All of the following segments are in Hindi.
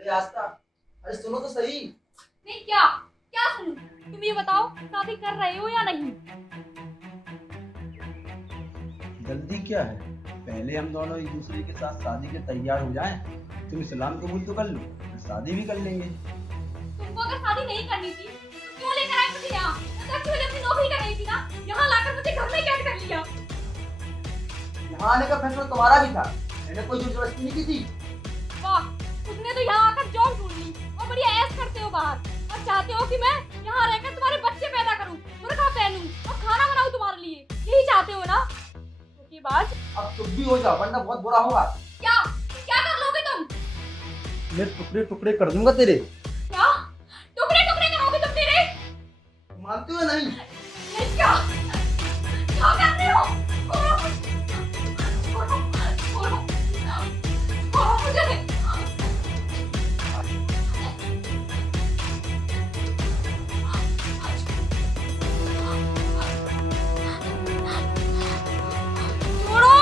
अरे आस्था, अरे सुनो तो सही। नहीं, क्या क्या सुनूं? तुम ये बताओ, शादी कर रहे हो या नहीं? जल्दी क्या है? पहले हम दोनों एक दूसरे के साथ शादी के तैयार हो जाएं। तुम इस्लाम कबूल तो कर लो, फिर शादी भी कर लेंगे। तुमको अगर शादी नहीं करनी थी तो क्यों लेकर आए मुझे यहाँ? मतलब कि मुझे अपनी नौकरी करनी थी ना, यहाँ लाकर मुझे घर में कैद कर लिया। यहाँ आने का फैसला तुम्हारा भी था, मैंने कोई जोर जबरदस्ती नहीं की थी। वाह, तुमने तो यहाँ आकर जॉब ढूंढ ली और बढ़िया ऐश करते हो बाहर, और चाहते हो कि मैं यहाँ रहकर तुम्हारे बच्चे पैदा करूँ, बुर्का पहनूं और खाना बनाऊं तुम्हारे लिए। यही चाहते हो ना? धोखेबाज। अब चुप भी हो जाओ वरना बहुत बुरा होगा। क्या क्या कर लोगे तुम? मैं टुकड़े टुकड़े कर दूंगा तेरे। क्या टुकड़े टुकड़े करोगे तुम मेरे? मानते हो या नहीं? ये क्या क्या कर रहे हो? छोड़ो छोड़ो छोड़ो छोड़ो मुझे। छोड़ो।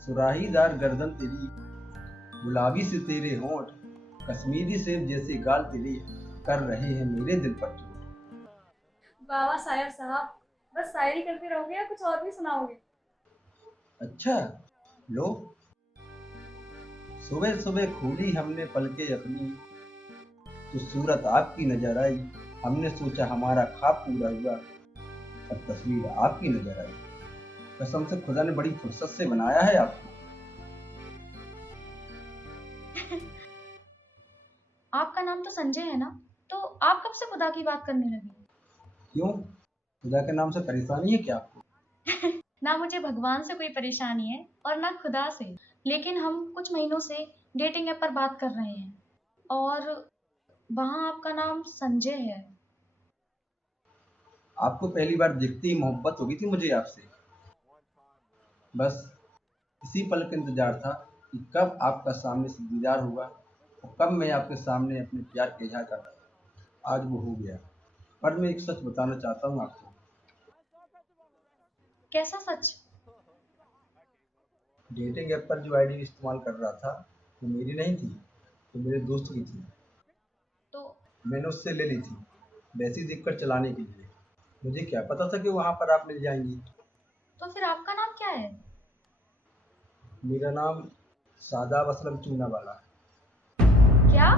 सुराहीदार गर्दन तेरी, गुलाबी से तेरे होंठ, कश्मीरी सेब जैसे गाल तेरे कर रहे हैं मेरे दिल पर चोट। वाह वाह शायर साहब, बस शायरी करते रहोगे या कुछ और भी सुनाओगे? अच्छा, लो। सुबह सुबह खोली हमने पलके अपनी, तो सूरत आपकी नजर आई। हमने सोचा हमारा ख्वाब पूरा हुआ, और तस्वीर आपकी नजर आई। कसम से खुदा ने बड़ी फुर्सत से बनाया है आपको। आपका नाम तो संजय है ना? तो आप कब से खुदा की बात करने लगे? क्यों? खुदा के नाम से परेशानी है क्या आपको? ना मुझे भगवान से कोई परेशानी है और ना खुदा से, लेकिन हम कुछ महीनों से डेटिंग ऐप पर बात कर रहे हैं और वहाँ आपका नाम संजय है। आपको पहली बार देखते ही मोहब्बत हो गई थी मुझे आपसे। बस इसी पल का इंतजार था कि कब आपका सामने से दीदार हुआ और कब मैं आपके सामने अपने प्यार का इजहार कर। आज वो हो गया। पर मैं एक सच बताना चाहता हूँ आपको। कैसा सच? डेटिंग ऐप पर जो आईडी इस्तेमाल कर रहा था वो मेरी नहीं थी, वो मेरे दोस्त की थी। तो मैंने उससे ले ली थी, वैसी देखकर चलाने के लिए। मुझे क्या पता था कि वहाँ पर आप मिल जाएंगी। फिर आपका नाम क्या है? मेरा नाम शादाब असलम चूना वाला। क्या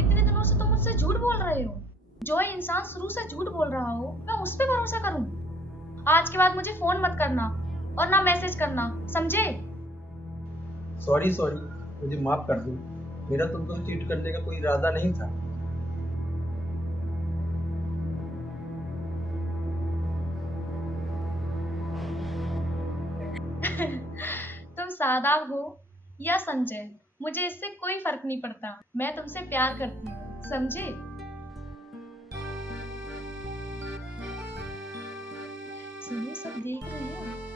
इतने दिनों से तुम मुझसे झूठ बोल रहे हो? जो इंसान शुरू से झूठ बोल रहा हो मैं उस पे भरोसा करूं? आज के बाद मुझे फोन मत करना और ना मैसेज करना, समझे? सॉरी सॉरी, मुझे माफ़ कर दो। मेरा तुमको चीट करने का कोई इरादा नहीं था। तुम शादाब हो या संजय, मुझे इससे कोई फर्क नहीं पड़ता। मैं तुमसे प्यार करती हूँ, समझे? सुनो, सब देख रहे हैं।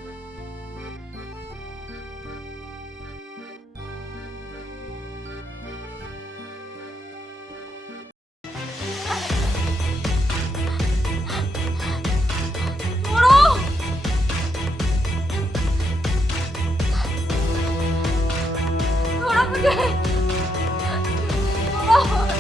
छोड़ो छोड़ो मुझे। छोड़ो।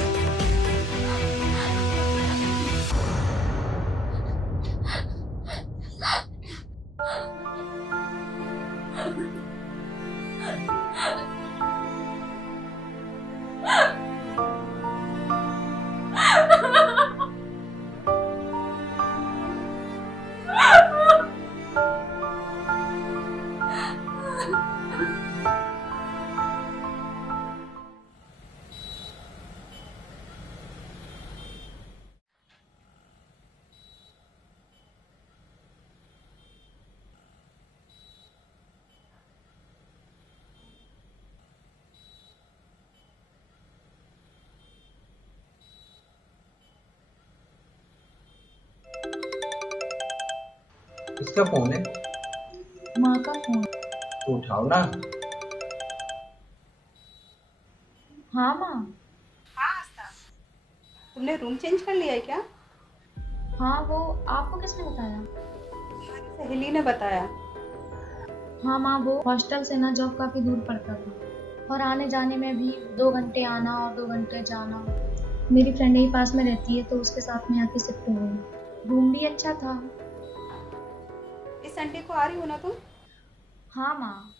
किसका फोन है? माँ का फोन। तो उठाओ ना। हाँ माँ। हाँ आस्था, तुमने रूम चेंज कर लिया है क्या? हाँ, वो आपको किसने बताया? सहेली ने बताया। हाँ माँ, वो हॉस्टल से ना जॉब काफी दूर पड़ता था और आने जाने में भी 2 घंटे आना और 2 घंटे जाना। मेरी फ्रेंड यही पास में रहती है तो उसके साथ में आके शिफ्ट हो गई। रूम भी अच्छा था। इस संडे को आ रही हो ना तुम? हाँ माँ,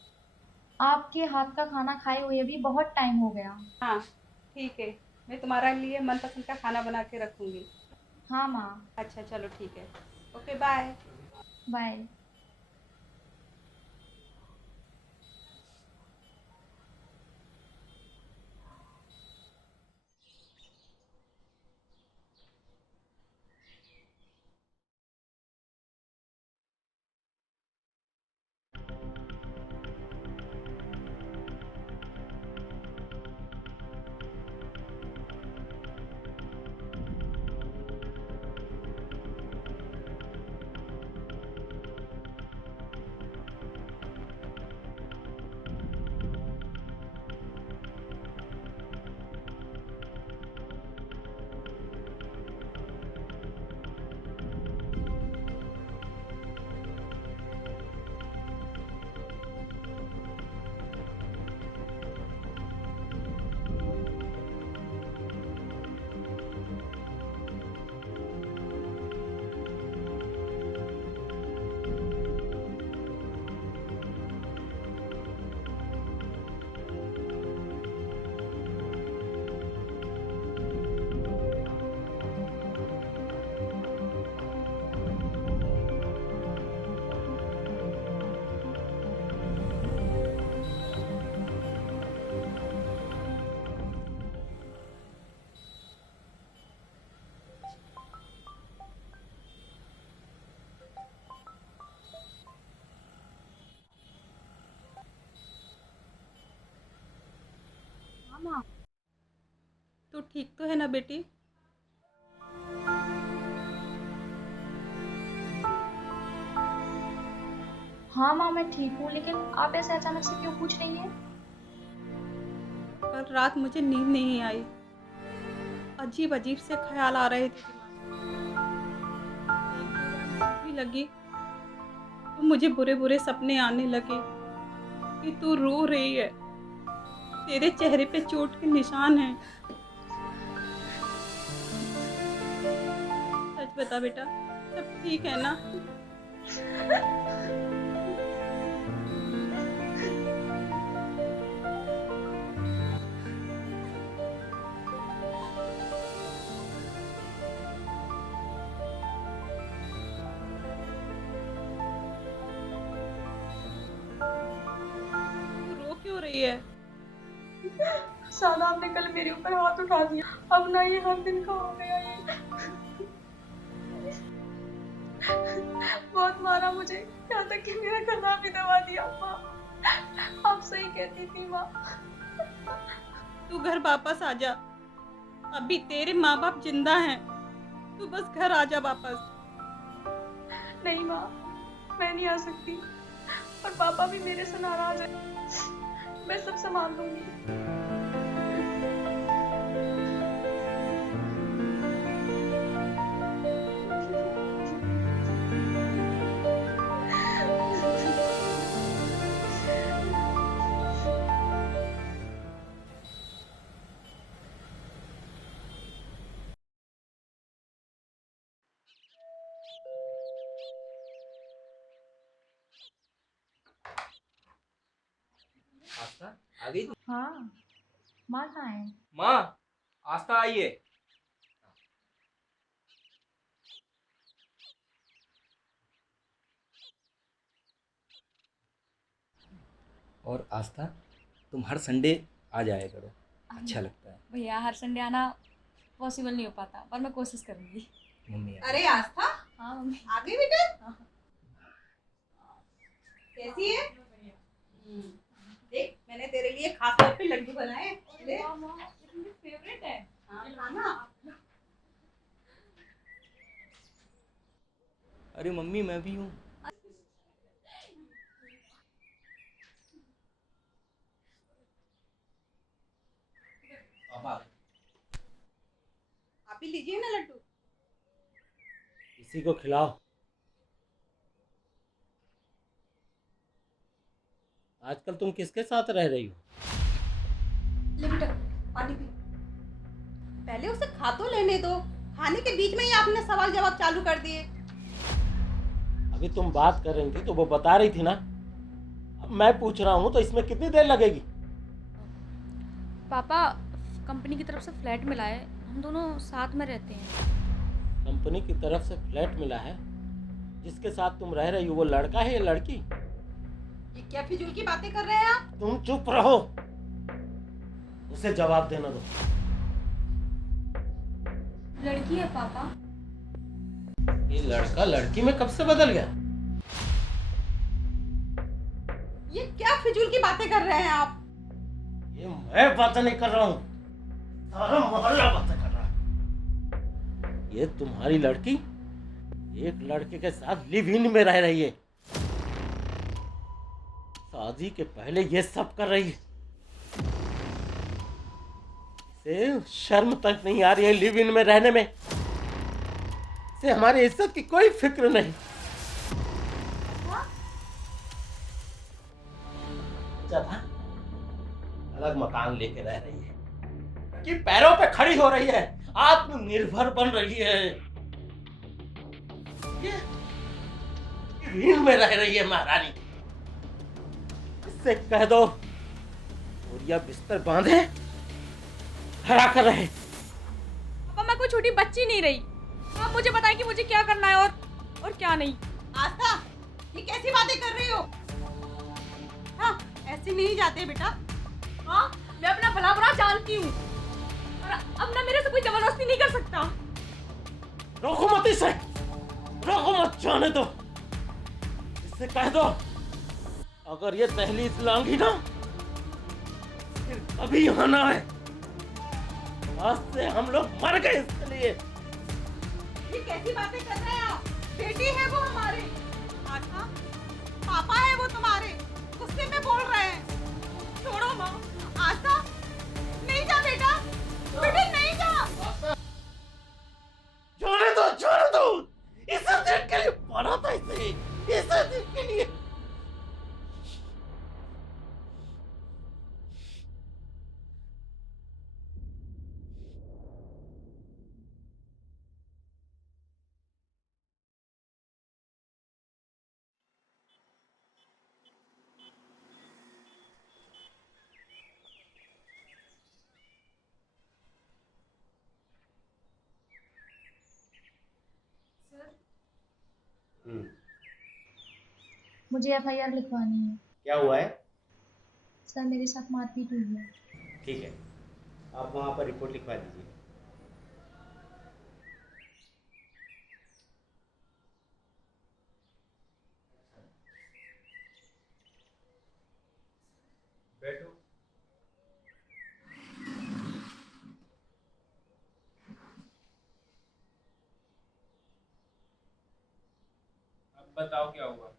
आपके हाथ का खाना खाए हुए भी बहुत टाइम हो गया। हाँ ठीक है, मैं तुम्हारे लिए मनपसंद का खाना बना के रखूँगी। हाँ माँ। अच्छा चलो ठीक है, ओके बाय। बाय। मामा, तू ठीक तो है ना बेटी? हाँ माँ, मैं ठीक हूँ, लेकिन आप ऐसे अचानक से क्यों पूछ रही हैं? कल रात मुझे नींद नहीं आई, अजीब अजीब से ख्याल आ रहे थे दिमाग में। एक दो बार नींद भी लगी तो मुझे बुरे बुरे सपने आने लगे कि तू रो रही है, तेरे चेहरे पे चोट के निशान हैं। सच बता बेटा, सब ठीक है ना? तू रो क्यों रही है? सादा, आपने कल मेरे ऊपर हाथ उठा दिया। अब ना ये हर दिन का हो गया ये। बहुत मारा मुझे, यहाँ तक कि मेरा गला भी दबा दिया। माँ, आप सही कहती थी माँ। तू घर वापस आ जा, अभी तेरे माँ बाप जिंदा हैं, तू बस घर आ जा वापस। नहीं माँ, मैं नहीं आ सकती और पापा भी मेरे से नाराज है। मैं सब संभाल लूंगी। आस्था आ गई तू? हाँ, माँ कहाँ है? माँ, आस्था आई है। और आस्था, तुम हर संडे आ जाया करो, अच्छा लगता है। भैया हर संडे आना पॉसिबल नहीं हो पाता, पर मैं कोशिश करूंगी। मम्मी आ अरे आस्था, हाँ मम्मी। आ गई बेटा? हाँ। कैसी है? देख, मैंने तेरे लिए खास तौर पे लड्डू बनाए हैं। ले। फेवरेट है। हाँ, खाना। अरे मम्मी, मैं भी हूँ। आप ही इसी को खिलाओ। आजकल तुम किसके साथ रह रही हो? ले बेटा पानी पी। पहले उसे खा तो लेने दो, खाने के बीच में ही आपने सवाल जवाब चालू कर दिए। अभी तुम बात कर रही थी तो वो बता रही थी ना, अब मैं पूछ रहा हूँ तो इसमें कितनी देर लगेगी? पापा कंपनी की तरफ से फ्लैट मिला है, हम दोनों साथ में रहते हैं। कंपनी की तरफ से फ्लैट मिला है? जिसके साथ तुम रह रही हो वो लड़का है या लड़की? ये क्या फिजूल की बातें कर रहे हैं आप? तुम चुप रहो, उसे जवाब देना दो। लड़की है पापा। ये लड़का लड़की में कब से बदल गया? ये क्या फिजूल की बातें कर रहे हैं आप? ये मैं बातें नहीं कर रहा हूँ, सारा मोहल्ला बातें कर रहा है। ये तुम्हारी लड़की एक लड़के के साथ लिव इन में रह रही है। शादी के पहले ये सब कर रही है। इसे शर्म तक नहीं आ रही है लिव इन में रहने में। इसे हमारी इज्जत की कोई फिक्र नहीं। अच्छा था, अलग मकान लेके रह रही है कि पैरों पे खड़ी हो रही है, आत्मनिर्भर बन रही है। ये ऋण में रह रही है महारानी। इससे कह दो बोरिया बिस्तर बांधे खड़ा कर रहे। पापा मैं कोई छोटी बच्ची नहीं रही, आप मुझे बताएं कि मुझे क्या करना है और क्या नहीं। आस्था, ये कैसी बातें कर रही हो? हाँ, ऐसे नहीं जाते बेटा। हाँ मैं अपना भला बुरा जानती हूँ और अब ना मेरे से कोई जबरदस्ती नहीं कर सकता। रोको मत इसे, रोको मत, जाने दो। इससे कह दो अगर ये दहलीज लांगी ना फिर कभी यहाँ ना आए। आज से हम लोग मर गए इसके लिए। ये कैसी बातें कर रहे हैं आप? बेटी है वो हमारी। आस्था, पापा है वो तुम्हारे, गुस्से में बोल रहे हैं। छोड़ो माँ। आस्था, नहीं जा बेटा, बेटा नहीं जा। जाने दो, इसे दिन के लिए पढ़ा था इसे दिन के लिए। मुझे एफआईआर लिखवानी है। क्या हुआ है? सर मेरे साथ मारपीट हुई है। ठीक है, आप वहाँ पर रिपोर्ट लिखवा दीजिए। बैठो। अब बताओ क्या हुआ?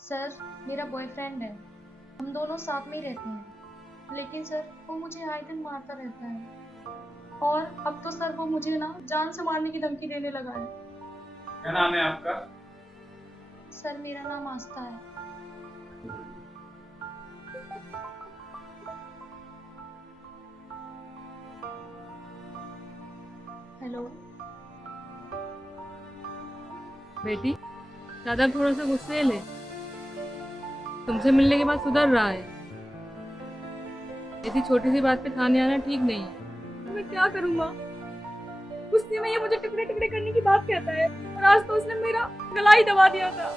सर मेरा बॉयफ्रेंड है, हम दोनों साथ में ही रहते हैं, लेकिन सर वो मुझे आए दिन मारता रहता है और अब तो सर वो मुझे ना जान से मारने की धमकी देने लगा है। क्या नाम है आपका? सर मेरा नाम आस्था है। हेलो बेटी दादा थोड़ा सा गुस्से ले, तुमसे मिलने के बाद सुधर रहा है। ऐसी छोटी सी बात पे थाने आना ठीक नहीं है। तो मैं क्या करूँगा? गुस्से में ये मुझे टुकड़े टुकड़े करने की बात कहता है और आज तो उसने मेरा गला ही दबा दिया था।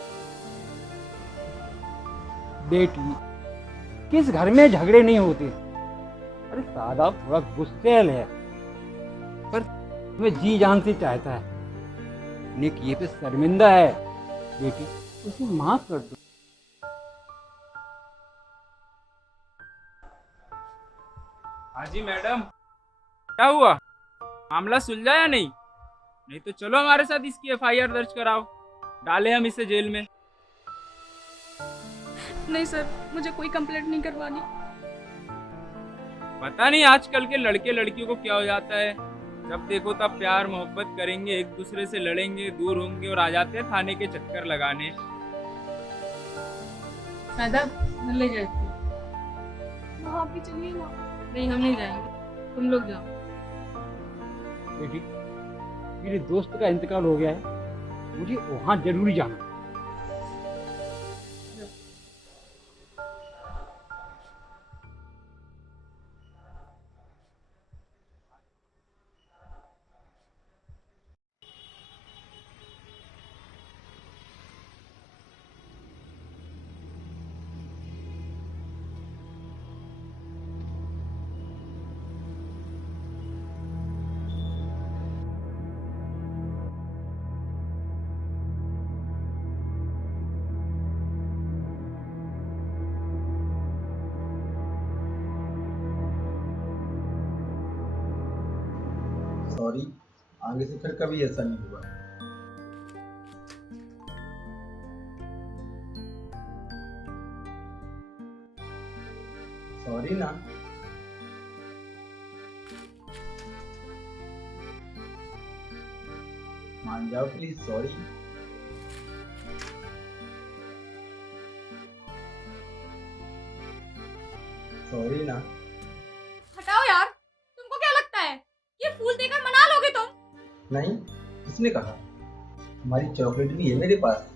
बेटी किस घर में झगड़े नहीं होते। अरे सादाब थोड़ा गुस्सेल है पर तुम्हें जी जान से चाहता है, ने किए पे शर्मिंदा है। बेटी उसे माफ कर दो। हाँ जी मैडम, क्या हुआ? मामला सुलझा या नहीं? नहीं तो चलो हमारे साथ इसकी एफआईआर दर्ज कराओ, डालें हम इसे जेल में। नहीं सर, मुझे कोई कंप्लेंट नहीं करवानी। पता नहीं आजकल के लड़के लड़कियों को क्या हो जाता है, जब देखो तब प्यार मोहब्बत करेंगे, एक दूसरे से लड़ेंगे, दूर होंगे और आ जाते हैं थाने के चक्कर लगाने। शायद ले गए थे। वहाँ भी चलिए ना। नहीं, हम नहीं जाएंगे, तुम लोग जाओ। बेटी, मेरे दोस्त का इंतकाल हो गया है, मुझे वहाँ जरूरी जाना है। सॉरी, आगे से फिर कभी ऐसा नहीं हुआ। सॉरी ना। मान जाओ प्लीज, सॉरी। सॉरी ना। हटाओ यार, तुमको क्या लगता है ये फूल देकर मना लोगे तुम? नहीं, किसने कहा? हमारी चॉकलेट भी है मेरे पास।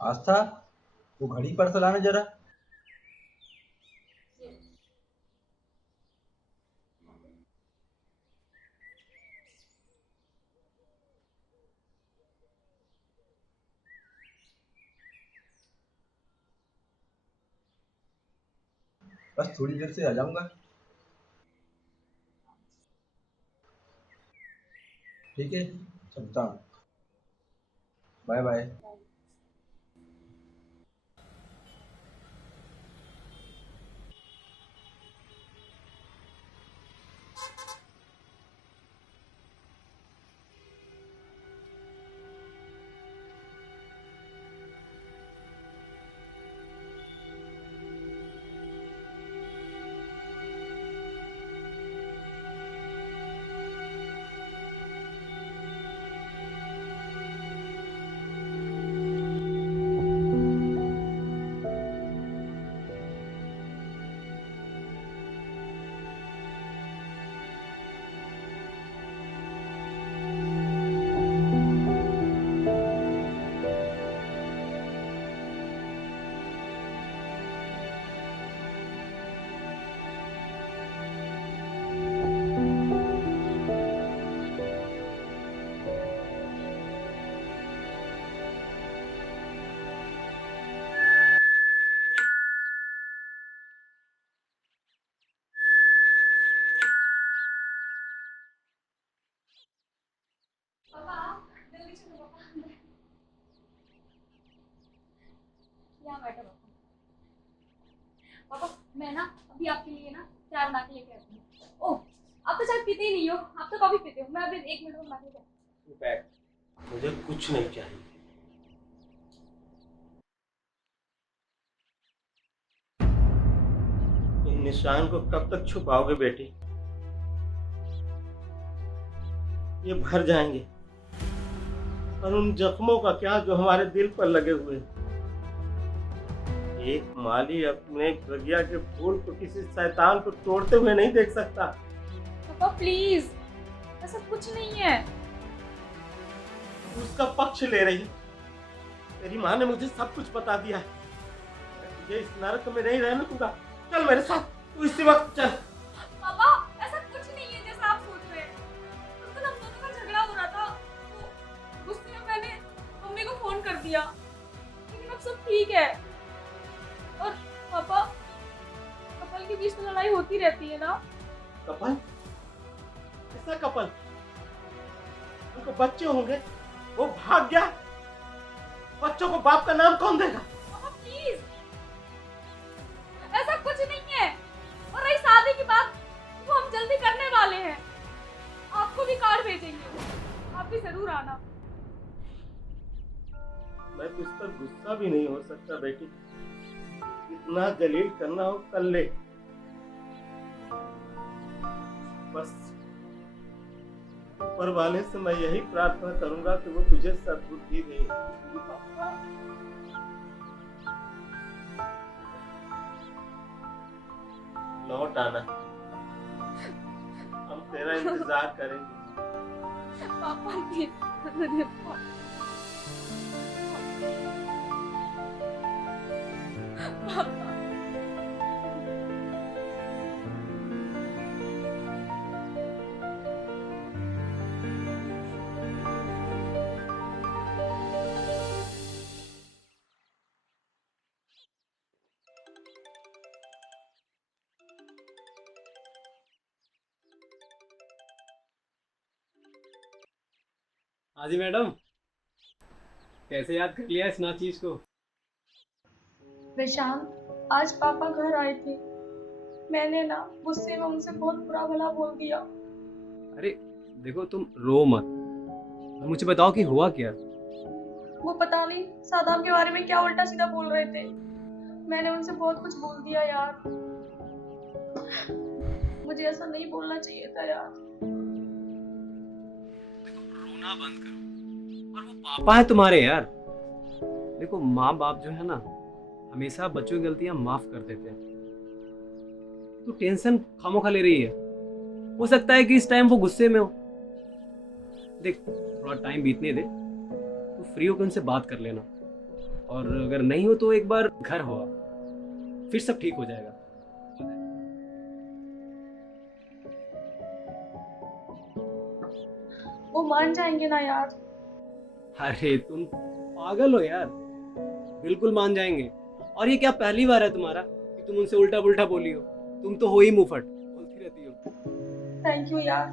आस्था, वो घड़ी पर चलाना जरा। बस थोड़ी देर से आ जाऊंगा। ठीक है, चलता हूँ। Bye bye. पापा, जल्दी चलो पापा अंदर। यहाँ बैठो पापा। पापा, मैं ना अभी आपके लिए ना चाय बना के लेके आती हूँ। ओह, आप तो चाय पीते ही नहीं हो, आप तो कॉफी पीते हो। मैं अभी 1 मिनट में बना के लेके आती बैठ, मुझे कुछ नहीं चाहिए। इन निशान को कब तक छुपाओगे बेटी? ये भर जाएंगे, और उन जख्मों का क्या जो हमारे दिल पर लगे हुए हैं? एक माली अपने बगिया के फूल को किसी शैतान को तोड़ते हुए नहीं देख सकता। हूँ। पापा प्लीज, ऐसा कुछ नहीं है। उसका पक्ष ले रही है। तेरी माँ ने मुझे सब कुछ बता दिया है। मैं तुझे इस नरक में नहीं रहने दूंगा। चल मेरे साथ, तू इसी वक्त चल। पापा, ऐसा कुछ नहीं है जैसा आप सोच रहे हैं। उस दिन हम दोनों का झगड़ा हो रहा था, तो गुस्से में मैंने मम्मी को फोन कर दिया, लेकिन अब सब ठीक है। और पापा, कपल के बीच तो लड़ाई होती रहती है ना। कपल? ऐसा कपल? उसके बच्चे होंगे, वो भाग गया, बच्चों को बाप का नाम कौन देगा? पापा प्लीज, ऐसा कुछ नहीं है। और रही शादी की बात, वो हम जल्दी करने वाले हैं। आपको भी कार्ड भेजेंगे, आप भी जरूर आना। मैं तुझ पर गुस्सा भी नहीं हो सकता बेटी, इतना जलील करना हो कर ले, बस ऊपर वाले से मैं यही प्रार्थना करूंगा कि वो तुझे सद्बुद्धि दे। लौट आना, हम तेरा इंतजार करेंगे। पापा प्लीज, अरे पापा। हाँ जी मैडम, कैसे याद कर लिया इस नाचीज को? प्रशांत, आज पापा घर आए थे। मैंने ना गुस्से में उनसे बहुत बुरा भला बोल दिया। अरे देखो, तुम रो मत और मुझे बताओ कि हुआ क्या। वो पता नहीं सादाब के बारे में क्या उल्टा सीधा बोल रहे थे। मैंने उनसे बहुत कुछ बोल दिया यार। मुझे ऐसा नहीं बोलना चाहिए था यार। रोना बंद करो, और वो पापा है तुम्हारे यार। देखो, माँ बाप जो है ना, हमेशा बच्चों की गलतियां माफ कर देते हैं। तू टेंशन खामोखा ले रही है, हो सकता है कि इस टाइम वो गुस्से में हो। देख, थोड़ा टाइम बीतने दे, तू फ्री होकर उनसे बात कर लेना, और अगर नहीं हो तो एक बार घर हो आ, फिर सब ठीक हो जाएगा। वो मान जाएंगे ना यार? अरे तुम पागल हो यार, बिल्कुल मान जाएंगे। और ये क्या पहली बार है तुम्हारा कि तुम उनसे उल्टा पुल्टा बोली हो? तुम तो हो ही मुंहफट, बोलती रहती हो। थैंक यू यार,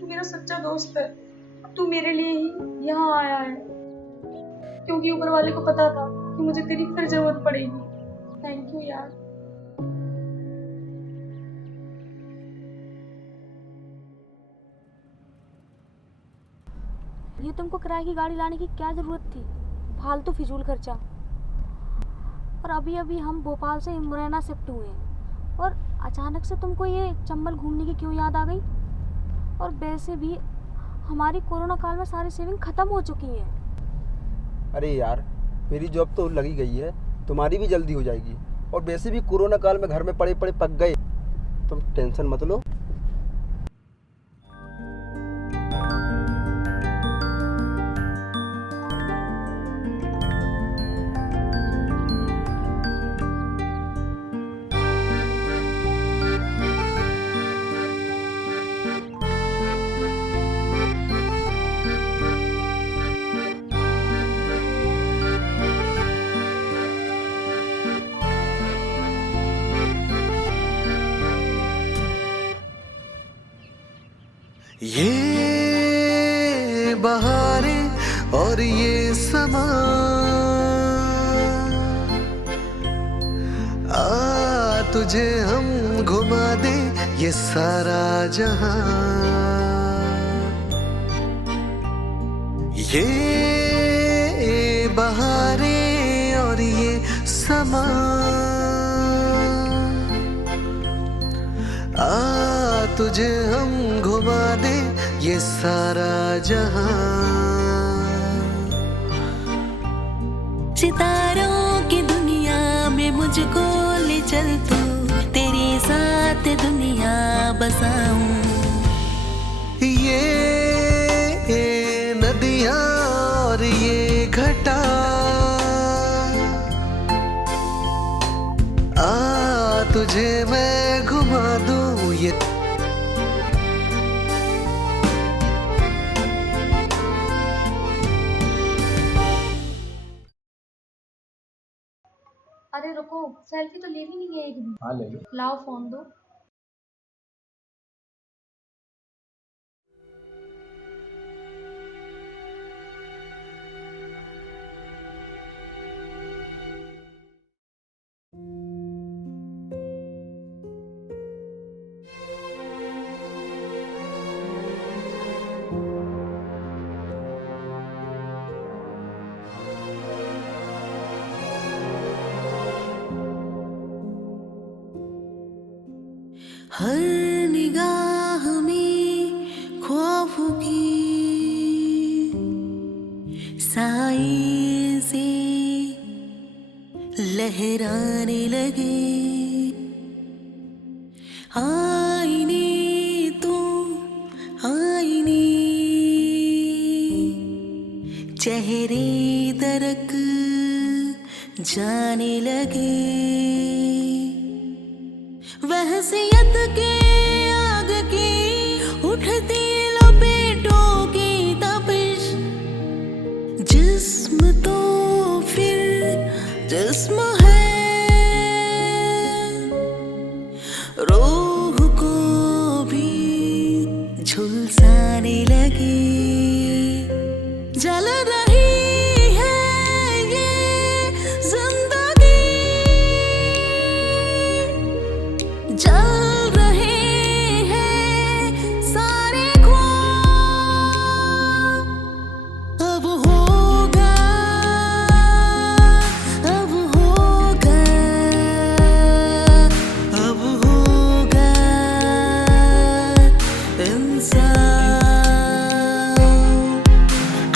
तू मेरा सच्चा दोस्त है। तू मेरे लिए ही यहाँ आया है, क्योंकि ऊपर वाले को पता था कि मुझे तेरी फिर जरूरत पड़ेगी। थैंक यू यार। ये तुमको किराए की गाड़ी लाने की क्या जरूरत थी? फालतू फिजूल खर्चा। और अभी अभी हम भोपाल से मुरैना शिफ्ट हुए हैं, और अचानक से तुमको ये चंबल घूमने की क्यों याद आ गई? और वैसे भी हमारी कोरोना काल में सारी सेविंग खत्म हो चुकी है। अरे यार, मेरी जॉब तो लगी गई है, तुम्हारी भी जल्दी हो जाएगी। और वैसे भी कोरोना काल में घर में पड़े पड़े पक गए, तुम टेंशन मत लो। ये बहारें और ये समा तुझे हम घुमा दे ये सारा जहां। ये बहारें और ये समा तुझे हम घुमा दे ये सारा जहां। सितारों की दुनिया में मुझको ले चल तू, तेरे साथ दुनिया बसाऊं। ये नदियां और ये घटा तुझे मैं घुमा दूं ये। अरे रुको, सेल्फी तो लेनी नहीं है एक भी। हाँ ले लो। लाओ फोन दो। हर निगाह में खौफ की साए से लहराने लगे। आईने तो आईने चेहरे दरक जाने लगे। वहसियत के आग की उठती लपेटों की तपिश, जिस्म तो फिर जिस्म है, रूह को भी झुलसाने लगे। जल रही है ये जिंदगी, जल रहे हैं सारे ख्वाब। अब होगा, अब होगा, अब होगा इंसान।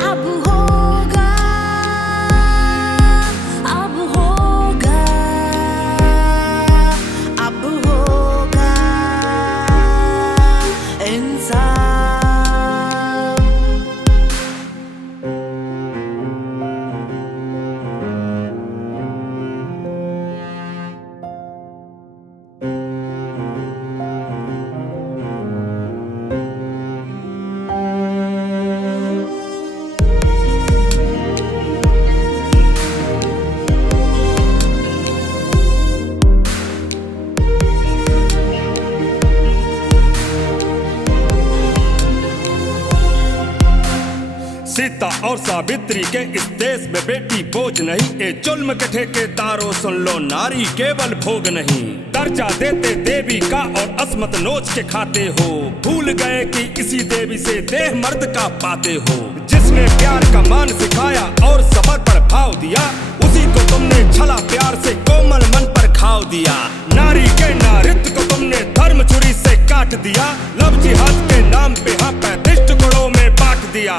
अब होगा, अब होगा, अब होगा इंसान। सीता और सावित्री के इस देश में बेटी बोझ नहीं। ए जुल्म के ठेकेदारों सुन लो, नारी केवल भोग नहीं। दर्जा देते देवी का और असमत नोच के खाते हो। भूल गए कि इसी देवी से देह मर्द का पाते हो। जिसने प्यार का मान सिखाया और सबर पर भाव दिया, उसी को तुमने छला प्यार से कोमल मन पर खाव दिया। नारी के नारित्व को तुमने धर्म छुरी से काट दिया। लव जिहाद के नाम पे हाँ 35 टुकड़ों में बांट दिया।